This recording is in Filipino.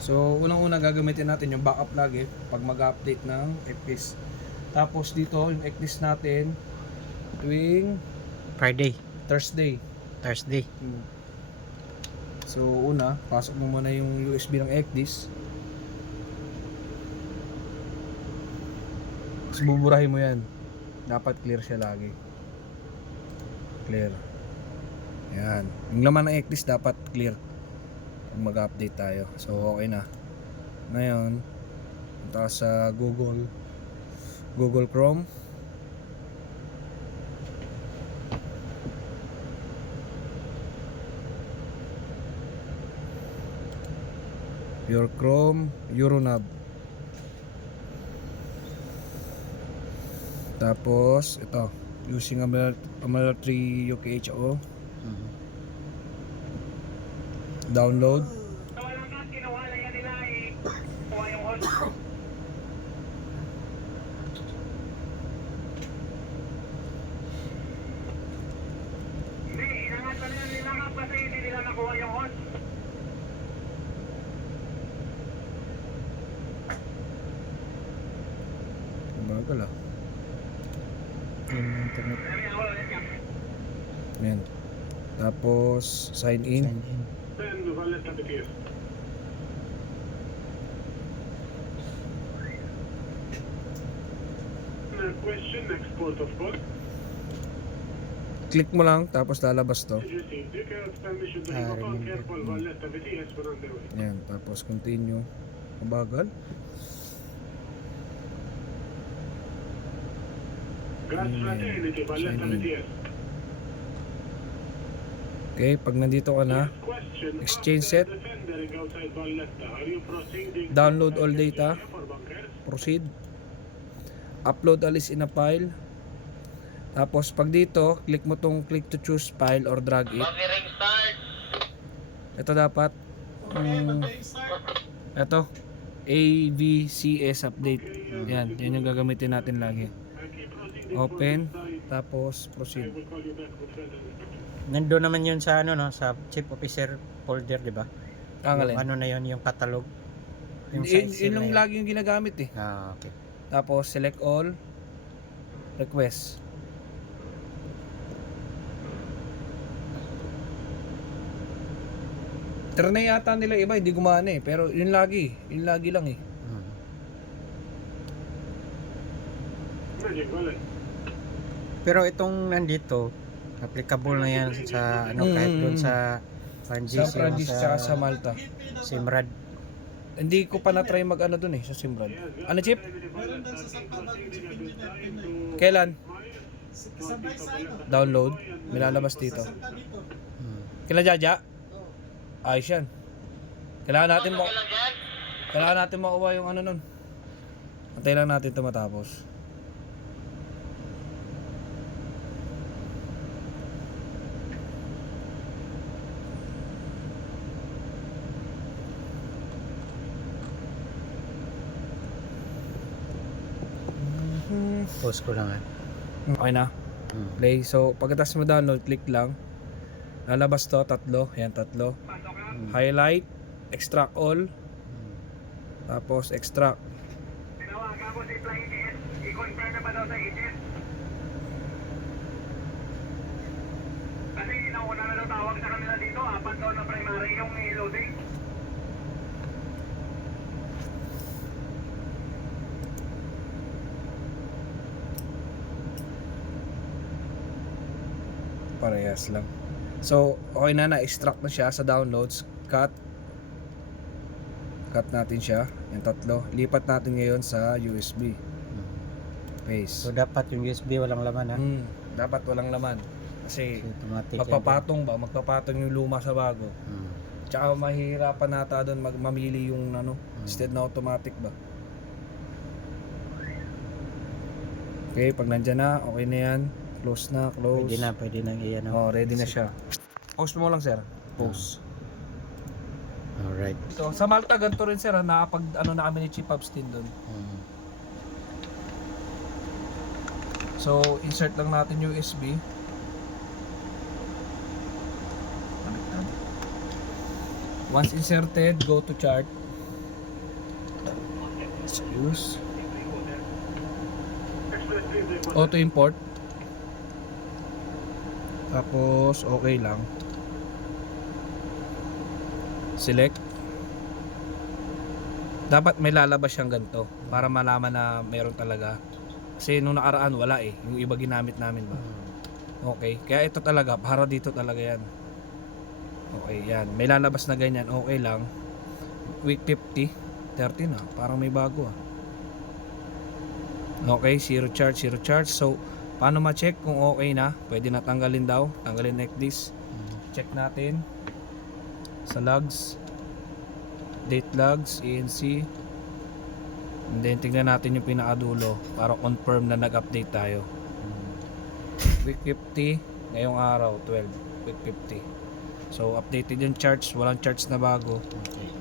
So, unang-una gagamitin natin yung backup lagi pag mag-update ng ECDIS. Tapos dito, yung ECDIS natin tuwing Friday, Thursday. Thursday. So, una, pasok mo muna yung USB ng ECDIS. Tapos buburahin mo yan. Dapat clear siya lagi. Clear. Yan. Yung laman ng ECDIS dapat clear. Kung mag-update tayo. So, okay na. Ngayon, punta ka sa Google Chrome. Your Chrome, Euronav. Tapos, ito. Using Umbrella 3 UKHO. Download. Hindi, inangat pa nila kasi hindi nila nakuha yung host. Bagal ah. Yung internet. Ayan. Tapos, sign in. Sign in. Then, Valletta BTS. Question, next port of call. Click mo lang, tapos lalabas to. Received. You can permission to Ah, upon remember. careful Valletta BTS for underway. Ayan. Tapos, continue. Mabagal. God's fraternity, Valletta Sign in. BTS. Okay, pag nandito ka na, Question, exchange after set. defendering outside Valletta, are you proceeding Download to all package data. area for bunkers? Proceed. Upload a list in a file. Tapos, pag dito, click mo tong click to choose file or drag it. Ito dapat. Ito. AVCS update. Yan. Yan yung gagamitin natin lagi. Open. Tapos, I proceed. will call you back with further instructions. Nandun naman yun sa ano no, sa Chief Officer folder, di ba? Angalin. Yung ano na yun, yung catalog. Yung Yun seal yung na yun. lagi yung ginagamit eh. Ah, okay. Tapos, select all. Request. Trinay yata nila iba, hindi gumana eh. Pero yun lagi lang eh. Magic Wallet. Pero itong nandito, applicable na yan sa ano, kahit doon sa Francis, Sa Francis tsaka sa Malta. Simrad. Hindi ko pa na-try mag ano dun eh, sa Simrad. Ano chip? Meron doon sa Santa Barbara Chief Engineer Pinoy. Kailan? Sabay sa ano? Download. May lalabas dito. Santa dito. Kailan Jaja? Ayos yan. Kailangan natin makuha yung ano nun. Antay lang natin ito matapos. Post ko lang ah. Okay na. Play. So, pagkatapos mo download, click lang. Lalabas to, tatlo. Ayan, tatlo. Highlight. Extract all. Tapos, extract. Tinawagan ko si Flying TS. I-confirm na ba daw sa agent? Kasi nauna na daw tawag sa kanila dito. Apat daw na primary yung loading. Parehas lang. So, okay na-extract na siya sa downloads. Cut natin siya. Yung tatlo. Lipat natin ngayon sa USB. So Paste. dapat yung USB walang laman ha. Dapat walang laman. Kasi Automatic. magpapatong yung luma sa bago. Tsaka mahihirapan nata doon mamili yung ano, instead na automatic ba. Okay, pag nandyan na, okay na yan. Close na, close. Pwede na iyan. Oh, ready na siya. Post mo lang, sir. Post. Alright. So, sa Malta ganito rin, sir, nakapag ano na kami ni Chief Abstin doon. So, insert lang natin USB. Once inserted, go to chart. Excuse. Auto import. Tapos okay lang. Select. Dapat may lalabas siyang ganito para malaman na meron talaga. Kasi nung nakaraan wala eh. Yung iba ginamit namin ba. Okay. Kaya ito talaga. Para dito talaga yan. Okay yan. May lalabas na ganyan. Okay lang. Week 50. 30 na. Parang may bago ah. Okay. Zero charge. Zero charge. So paano ma-check kung okay na? Pwede na tanggalin daw. Tanggalin like this. Check natin. Sa logs. Date logs, ENC. And then tingnan natin yung pinakadulo para confirm na nag-update tayo. Week 50, ngayong araw 12, week 50. So updated yung charts, walang charts na bago. Okay.